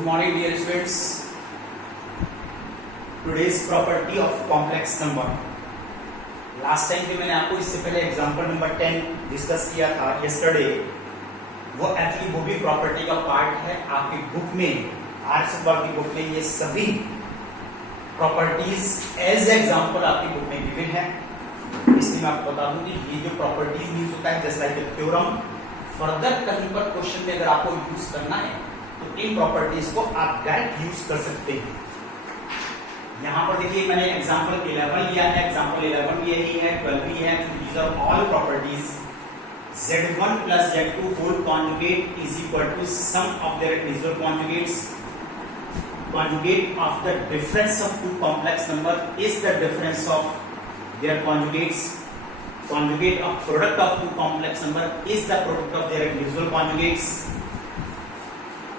Good morning dear students. Today's property of complex number. Last time जो मैंने आपको इससे पहले एग्जांपल नंबर 10 डिस्कस किया था यस्टरडे, वो एक्चुअली वो भी प्रॉपर्टी का पार्ट है। आपकी बुक में, आर्ट्स की बुक में ये सभी प्रॉपर्टीज एज एग्जांपल आपकी बुक में गिवन है। इसलिए मैं आपको बता दूं कि ये जो प्रॉपर्टीज यूज होता है जस्ट लाइक थ्योरम, फर्दर कहीं पर क्वेश्चन में अगर आपको यूज करना है तो इन प्रॉपर्टीज को आप डायरेक्ट यूज कर सकते हैं। यहां पर देखिए मैंने एग्जांपल 11 लिया है, एग्जांपल 11 भी यही है, 12 भी है। These are all properties. z1 plus z2 whole conjugate is equal to sum of their individual conjugates. Conjugate of the difference of two complex number is the difference of their conjugates. Conjugate of product of two complex number is the product of their individual conjugates.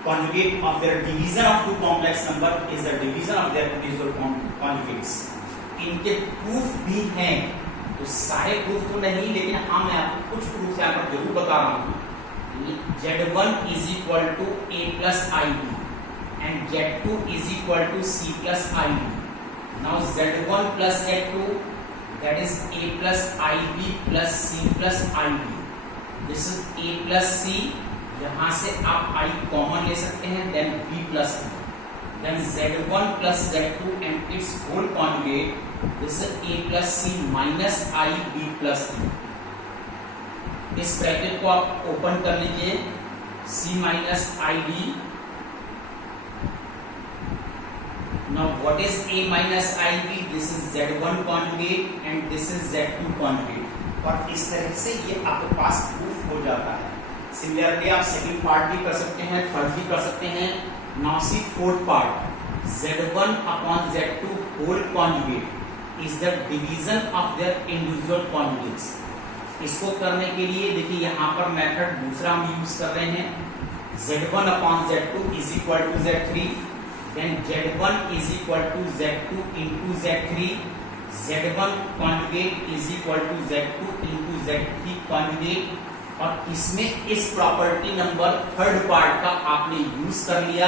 Conjugate of their division of two complex number is the division of their individual conjugates. इनके proof भी हैं, तो सारे proof तो नहीं, लेकिन हाँ मैं आपको कुछ प्रूफ यहाँ पर जरूर बता रहा हूँ। Z1 is equal to A plus IB and Z2 is equal to C plus IB. Now Z1 plus Z2, that is A plus IB plus C plus IB. This is A plus C. यहां से आप I common ले सकते हैं, then B plus then Z1 plus Z2 and its whole conjugate. This is A plus C minus I B plus D. इस bracket को आप open कर लीजिए, C minus ID. Now what is A minus IB? This is Z1 conjugate and this is Z2 conjugate. और इस तरह से ये आपके पास प्रूफ हो जाता है। सिमिलरली आप सेकंड पार्ट भी कर सकते हैं, थर्ड भी कर सकते हैं। Now C fourth part, Z1 upon Z2 whole conjugate is the division of their individual conjugates. इसको करने के लिए देखिए यहाँ पर मेथड दूसरा हम यूज कर रहे हैं। Z1 upon Z2 is equal to Z3, then Z1 is equal to Z2 into Z3, Z1 conjugate is equal to Z2 into Z3 conjugate। और इसमें इस प्रॉपर्टी नंबर थर्ड पार्ट का आपने यूज कर लिया,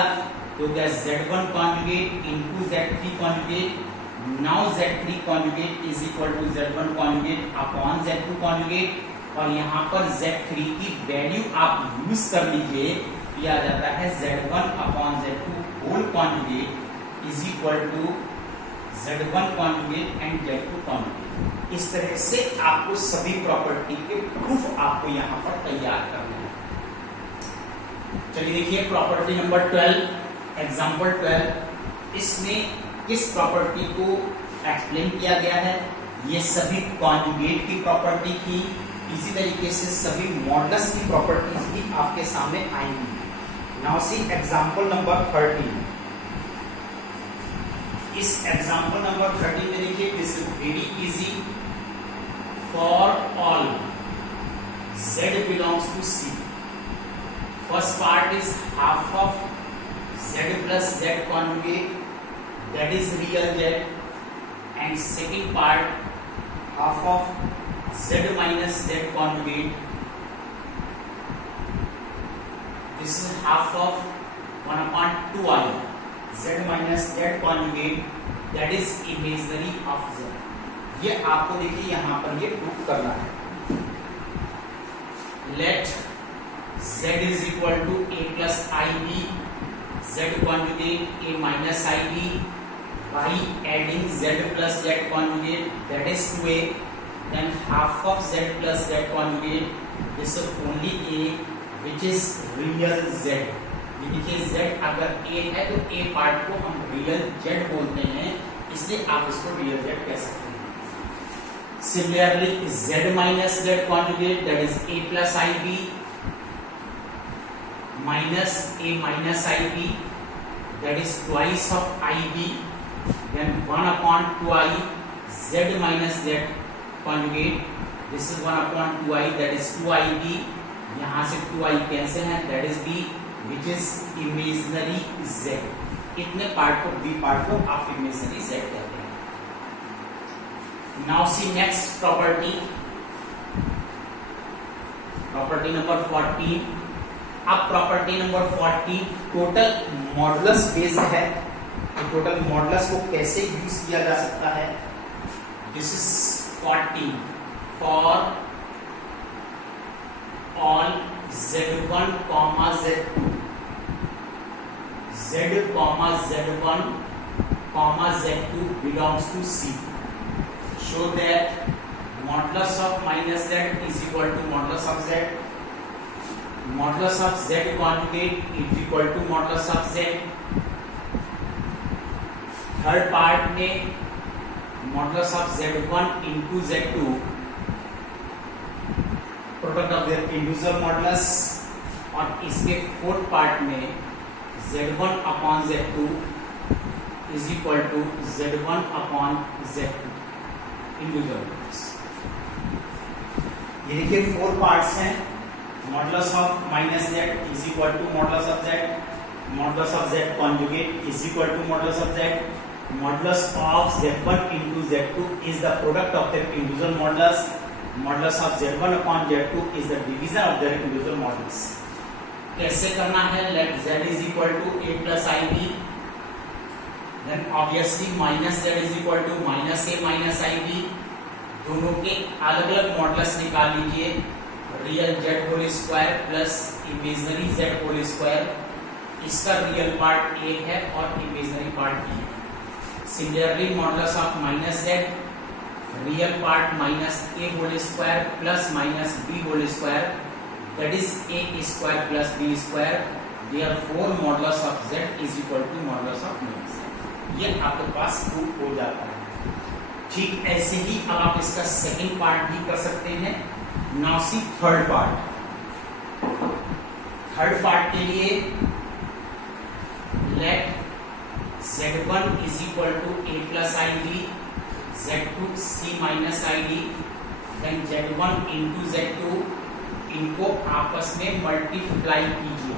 तो क्या Z1 conjugate into Z3 conjugate. Now Z3 conjugate is equal to Z1 conjugate upon Z2 conjugate. और यहाँ पर Z3 की वैल्यू आप यूज कर लीजिए, यह आ जाता है Z1 upon Z2 whole conjugate is equal to Z1 conjugate and Z2 conjugate. इस तरह से आपको सभी प्रॉपर्टी के प्रूफ आपको यहां पर तैयार करने हैं। चलिए देखिए प्रॉपर्टी नंबर 12, एग्जांपल 12। इसमें किस प्रॉपर्टी को एक्सप्लेन किया गया है? ये सभी कॉन्जुगेट की प्रॉपर्टी की, इसी तरीके से सभी मॉडुलस की प्रॉपर्टीज भी आपके सामने आएंगी। Now see example number 13। इस एग्जांपल नंबर 13 में देखिए, this is very easy for all z belongs to C. First part is half of z plus z conjugate, that is real z, and second part half of z minus z conjugate. This is half of 1 upon 2i z minus z conjugate, that is imaginary of z. ये आपको देखिए यहाँ पर ये proof करना है। Let z is equal to a plus ib, z conjugate a minus ib by adding z plus z conjugate, that is 2a, then half of z plus z conjugate, this is only a which is real z. देखिए z अगर a है तो a part को हम real z बोलते हैं, इसलिए आप इसको रियल z कह सकते हैं। Similarly z minus z conjugate, that is a plus ib minus a minus ib, that is twice of ib, then 1 upon 2i z minus z conjugate, this is 1 upon 2i, that is 2ib, यहाँ से 2i cancel है, that is b which is imaginary z। इतने part को, b part को आप imaginary z कहते हैं। Now see next property, property number 14। अब property number 40 total modulus based है। तो टोटल मॉडुलस को कैसे यूज किया जा सकता है? This is 40 for all Z1, Z2, Z, Z1, Z2 belongs to C. Show that modulus of minus Z is equal to modulus of Z. Modulus of Z conjugate is equal to modulus of Z. Third part में modulus of Z1 into Z2 product of their individual modulus, और इसके fourth part में Z1 upon Z2 is equal to Z1 upon Z2 individual modulus. ये देखिए four parts हैं। Modulus of minus Z is equal to modulus of Z, modulus of Z conjugate is equal to modulus of Z, modulus of Z1 into Z2 is the product of their individual modulus, modulus of Z1 upon Z2 is the division of their individual modulus। कैसे करना है? Let Z is equal to A plus IB, then obviously minus Z is equal to minus A minus IB। दोनों के अलग अलग modulus निकाल लीजिए। Real Z whole square plus imaginary Z whole square, इसका रियल पार्ट A है और imaginary part B है। Similarly modulus of minus Z, real part minus A whole square plus minus B whole square, that is A square plus B square, therefore modulus of Z is equal to modulus of minus Z। ये आपके पास proof हो जाता है। ठीक ऐसे ही अब आप इसका सेकंड पार्ट भी कर सकते हैं। Now see third part. Third part के लिए late Z1 is equal to A plus IB, Z2 C minus ID, then Z1 into Z2, इनको आपस में मल्टीप्लाई कीजिए,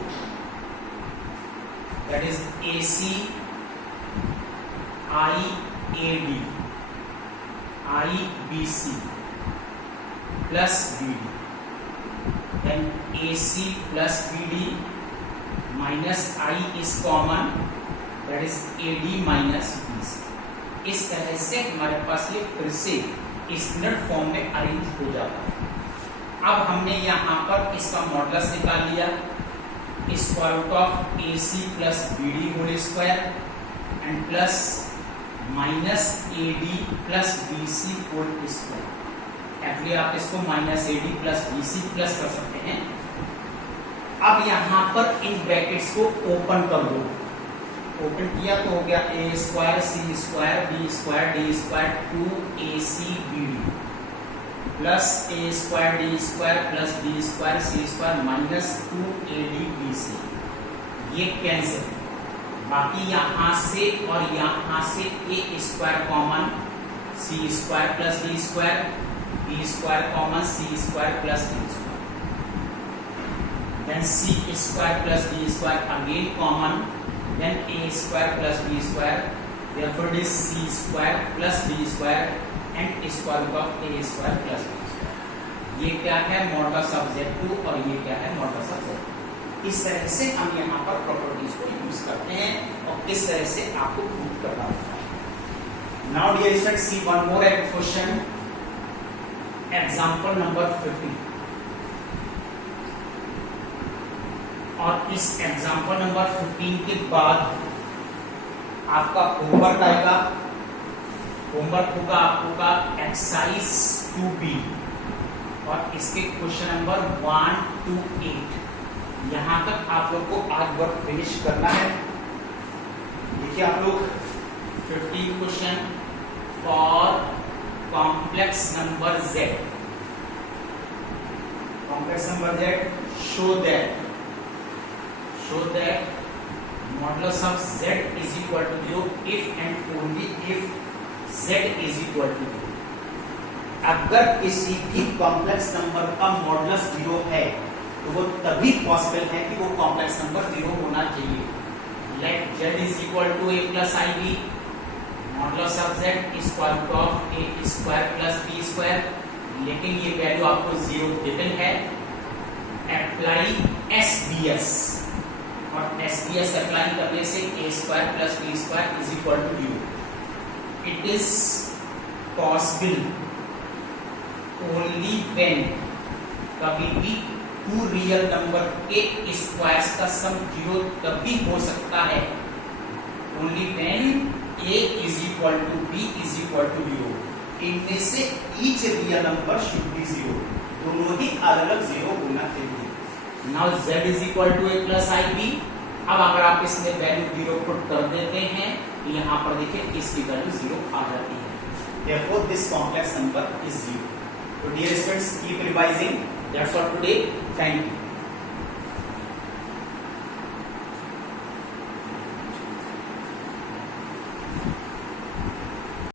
that is AC IAD IBC plus BD, then AC plus BD minus I is common, that is AD minus BC। इस तरह से हमारे पास ये फिर से स्टैंडर्ड फॉर्म में अरेंज हो जाता है। अब हमने यहाँ पर इसका मॉडुलस निकाल लिया, square root of AC plus BD whole square and plus minus AD plus BC whole square. Actually आप इसको minus AD plus BC plus कर सकते हैं। अब यहाँ पर इन ब्रैकेट्स को ओपन कर दो। ओपन किया तो हो गया A square C square B square D square 2AC BD plus A square D square plus B square C square minus 2AD BC। ये कैंसिल, बाकी यहाँ से और यहाँ से A square common, C square plus D square, B square common, C square plus D square, then C square plus D square again common, then A square plus B square, therefore it is C square plus D square and square root of A square plus B square। ये क्या है? Modulus of Z2 और ये क्या है? Modulus of Z। इस तरह से हम यहाँ पर प्रॉपर्टीज को यूज करते हैं और किस तरह से आपको प्रूव करना होता है। Now dear students, see one more question, example number 15। और इस एग्जाम्पल नंबर 15 के बाद आपका होमवर्क आएगा। होमवर्क होगा आपका एक्सरसाइज 2B और इसके क्वेश्चन नंबर 1 to 8। यहां तक आप लोग को आज वर्क फिनिश करना है। देखिए आप लोग 15 question for complex number Z। Complex number Z show that modulus of Z is equal to 0 if and only if Z is equal to 0। अगर किसी भी कॉम्प्लेक्स नंबर का मॉडुलस 0 है तो वो तभी पॉसिबल है कि वो कॉम्प्लेक्स नंबर 0 होना चाहिए। Let Z is equal to A plus IB, modulus of Z square root of A square plus B square, लेकिन ये वैल्यू आपको 0 गिवन है अप्लाई SBS, और SBS अप्लाई करने से a square plus b square is equal to 0. It is possible only when, कभी भी two real number के स्क्वायर्स का सम 0 तभी हो सकता है, only when a is equal to b is equal to 0. इनमें से each real number should be 0, दोनों ही अलग अलग 0 होना चाहिए. Now z is equal to a plus ib. अब अगर आप इसमें वैल्यू 0 पुट कर देते हैं तो यहाँ पर देखिए इसकी वैल्यू 0 आ जाती है. Therefore this complex number is 0. So dear students, keep revising. That's all today. Thank you.